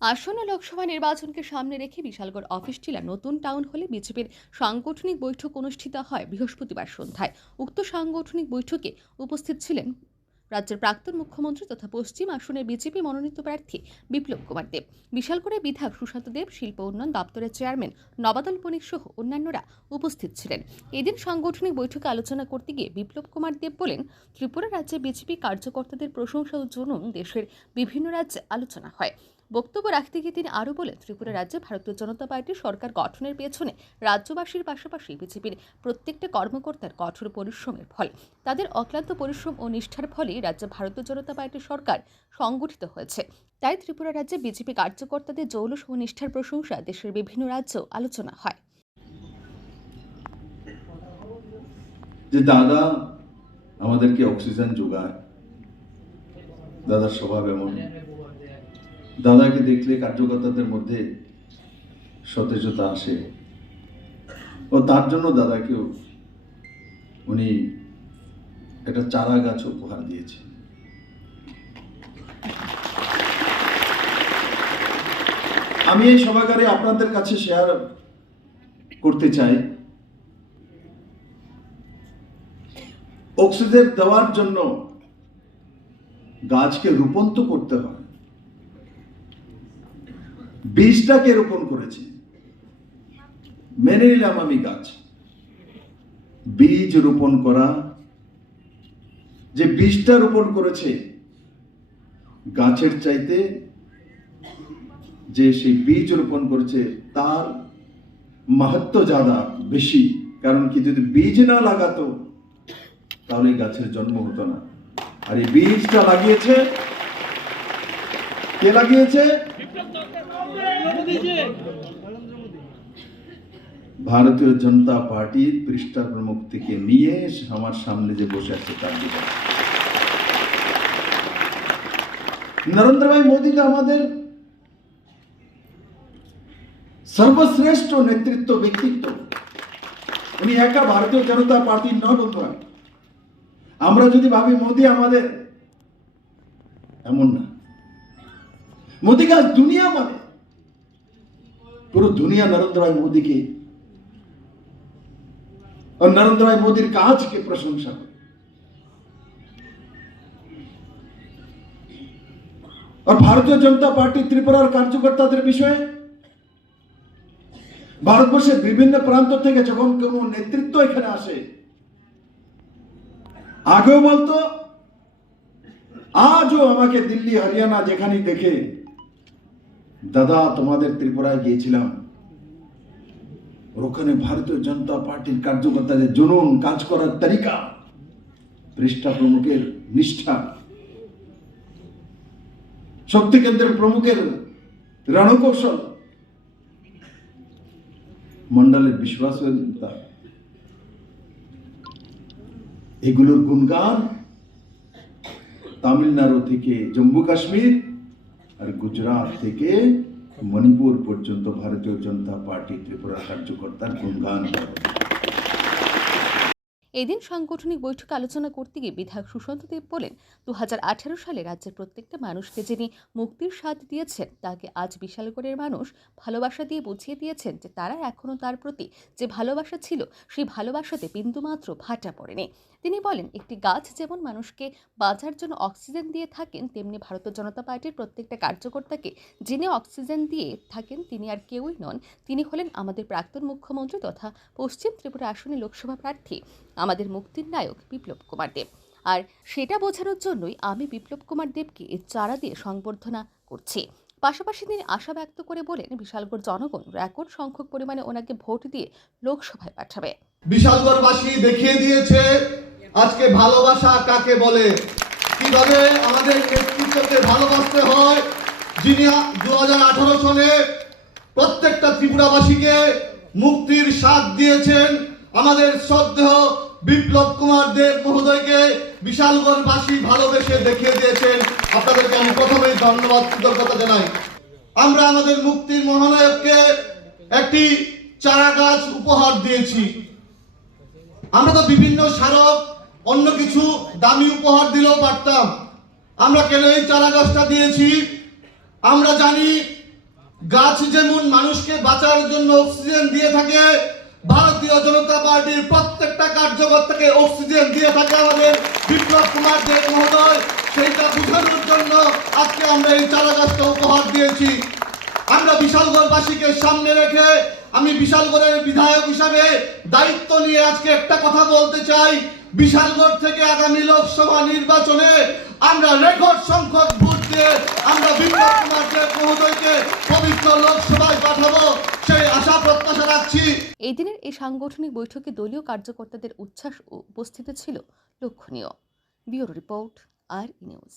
আসন্ন লোকসভা নির্বাচনকে সামনে রেখে বিশালগড় অফিস টিলা নতুন টাউন হলে বিজেপির সাংগঠনিক বৈঠক অনুষ্ঠিত হয় বৃহস্পতিবার সন্ধ্যায়। উক্ত সাংগঠনিক বৈঠকে উপস্থিত ছিলেন রাজ্যের প্রাক্তন মুখ্যমন্ত্রী তথা পশ্চিম আসনের বিজেপি মনোনীত প্রার্থী বিপ্লব কুমার দেব। বিশালগড়ে বিধায়ক সুশান্ত দেব, শিল্প উন্নয়ন দপ্তরের চেয়ারম্যান নবাদল বণিক সহ অন্যান্যরা উপস্থিত ছিলেন। এদিন সাংগঠনিক বৈঠকে আলোচনা করতে গিয়ে বিপ্লব কুমার দেব বলেন, ত্রিপুরা রাজ্যে বিজেপি কার্যকর্তাদের প্রশংসা ও জুনুন দেশের বিভিন্ন রাজ্যে আলোচনা হয়। বক্তব্য রাখতে গিয়ে তিনি আরও বলেন, ত্রিপুরা রাজ্যে ভারতীয় জনতা পার্টির সরকার গঠনের পেছনে রাজ্যবাসীর পাশাপাশি বিজেপির প্রত্যেকটা কর্মকর্তার কঠোর পরিশ্রমের ফল। তাদের অক্লান্ত পরিশ্রম ও নিষ্ঠার ফলেই রাজ্যে ভারতীয় জনতা পার্টির সরকার সংগঠিত হয়েছে। তাই ত্রিপুরা রাজ্যে বিজেপি কার্যকর্তাদের জৌলস ও নিষ্ঠার প্রশংসা দেশের বিভিন্ন রাজ্য আলোচনা হয়। যে দাদা আমাদেরকে অক্সিজেন যোগায়, দাদার স্বভাব এমন। দাদাকে দেখলে কার্যকর্তাদের মধ্যে সতেজতা আসে। ও তার জন্য দাদাকেও উনি একটা চারা গাছ উপহার দিয়েছে আমি এই সভাগারে আপনাদের কাছে শেয়ার করতে চাই। অক্সিজেন দেওয়ার জন্য গাছকে রোপণ তো করতে হয়। বীজটাকে রোপণ করেছে। মেনে নিলাম আমি গাছ। বীজ রোপণ করা, যে বীজটা রোপণ করেছে, গাছের চাইতে যে সেই বীজ রোপণ করেছে, তার মাহাত্ম জাদা বেশি। কারণ কি, যদি বীজ না লাগাতো, তাহলে গাছের জন্ম হতো না। আর এই বীজটা লাগিয়েছে, কে লাগিয়েছে? ভারতীয় জনতা পার্টির পৃষ্ঠা প্রমুখ থেকে নিয়ে আমার সামনে যে বসে আছে তার নরেন্দ্র ভাই মোদী তো আমাদের সর্বশ্রেষ্ঠ নেতৃত্ব, ব্যক্তিত্ব। উনি একা ভারতীয় জনতা পার্টির নয় বন্ধুরা। আমরা যদি ভাবি মোদী আমাদের এমন না। মোদী কাজ দুনিয়া মানে? পুরো দুনিয়া নরেন্দ্র ভাই মোদীকে और नरेंद्र भाई मोदी काज के प्रशंसा করে আর ভারতীয় জনতা পার্টি ত্রিপুরার কার্যকর্তাদের বিষয়ে ভারতবর্ষের বিভিন্ন প্রান্ত থেকে যখন কোন নেতৃত্ব এখানে আসে আগেও বলতো আজও আমাকে দিল্লি হরিয়ানা যেখানে দেখে দাদা, তোমাদের ত্রিপুরায় গিয়েছিলাম। ওখানে ভারতীয় জনতা পার্টির কার্যকর্তাদের জনুন, কাজ করার তালিকা। পৃষ্ঠা প্রমুখের নিষ্ঠা। শক্তি কেন্দ্রের প্রমুখের রণকৌশল। মন্ডলের বিশ্বাসতা এগুলোর গুণগান তামিলনাড়ু থেকে জম্মু কাশ্মীর আর গুজরাট থেকে মণিপুর পর্যন্ত ভারতীয় জনতা পার্টি ত্রিপুরা কার্যকর্তার গুণগান করে এদিন সাংগঠনিক বৈঠকে আলোচনা করতে গিয়ে বিধায়ক সুশান্ত দেব বলেন দু হাজার আঠারো সালে রাজ্যের প্রত্যেকটা মানুষকে যিনি মুক্তির স্বাদ দিয়েছেন, তাকে আজ বিশালগড়ের মানুষ ভালোবাসা দিয়ে বুঝিয়ে দিয়েছেন যে তারা এখনও তার প্রতি যে ভালোবাসা ছিল, সেই ভালোবাসাতে বিন্দুমাত্র ভাটা পড়েনি। তিনি বলেন, একটি গাছ যেমন মানুষকে বাঁচার জন্য অক্সিজেন দিয়ে থাকেন, তেমনি ভারতীয় জনতা পার্টির প্রত্যেকটা কার্যকর্তাকে যিনি অক্সিজেন দিয়ে থাকেন, তিনি আর কেউই নন। তিনি হলেন আমাদের প্রাক্তন মুখ্যমন্ত্রী তথা পশ্চিম ত্রিপুরা আসনে লোকসভা প্রার্থী। আমাদের মুক্তির নায়ক বিপ্লব কুমার দেব। আর সেটা বোঝানোর জন্যই আমি বিপ্লব কুমার দেবকে এই চারা দিয়ে সংবর্ধনা করছি। পাশাপাশি তিনি আশা ব্যক্ত করে বলেন, বিশালগড় জনগণ রেকর্ড সংখ্যক পরিমাণে ওনাকে ভোট দিয়ে লোকসভায় পাঠাবে। বিশালগড়বাসী দেখিয়ে দিয়েছে আজকে ভালোবাসা কাকে বলে? কীভাবে আমাদের নেতৃত্বকে ভালোবাসতে হয়? যিনি দু হাজার আঠারো সনে প্রত্যেকটা ত্রিপুরাবাসীকে মুক্তির স্বাদ দিয়েছেন। আমাদের শ্রদ্ধেয় বিপ্লব কুমার দেব মহোদয়কে বিশালগড়বাসী ভালোবেসে দেখিয়ে দিয়েছেন। আপনাদেরকে আমি প্রথমেই ধন্যবাদ, কৃতজ্ঞতা জানাই। আমরা আমাদের মুক্তির মহানায়ককে একটি চারা গাছ উপহার দিয়েছি। আমরা তো বিভিন্ন স্মারক, অন্য কিছু দামি উপহার দিলেও পারতাম। আমরা কেন এই চারা গাছটা দিয়েছি? আমরা জানি গাছ যেমন মানুষকে বাঁচার জন্য অক্সিজেন দিয়ে থাকে ভারতীয় জনতা পার্টির প্রত্যেকটা কার্যকর থেকে অক্সিজেন দিয়ে থাকে আমাদের বিপ্লব কুমার দেব মহোদয়, সেইটা বোঝানোর জন্য আজকে আমরা এই চারা গাছটা উপহার দিয়েছি। আমরা বিশালগড়বাসীকে সামনে রেখে আমি বিশালগড়ের বিধায়ক হিসাবে দায়িত্ব নিয়ে আজকে একটা কথা বলতে চাই। বিশালগড় থেকে আগামী লোকসভা নির্বাচনে আমরা রেকর্ড সংখ্যক দিয়ে আমরা বিপ্লব কুমার দেব মহোদয়কে পবিত্র লোকসভায় পাঠাবো, সেই আশা প্রত্যাশা রাখছি। এই দিনের এই সাংগঠনিক বৈঠকে দলীয় কার্যকর্তাদের উচ্ছ্বাস ও উপস্থিতি ছিল লক্ষণীয়। ব্যুরো রিপোর্ট, আর নিউজ।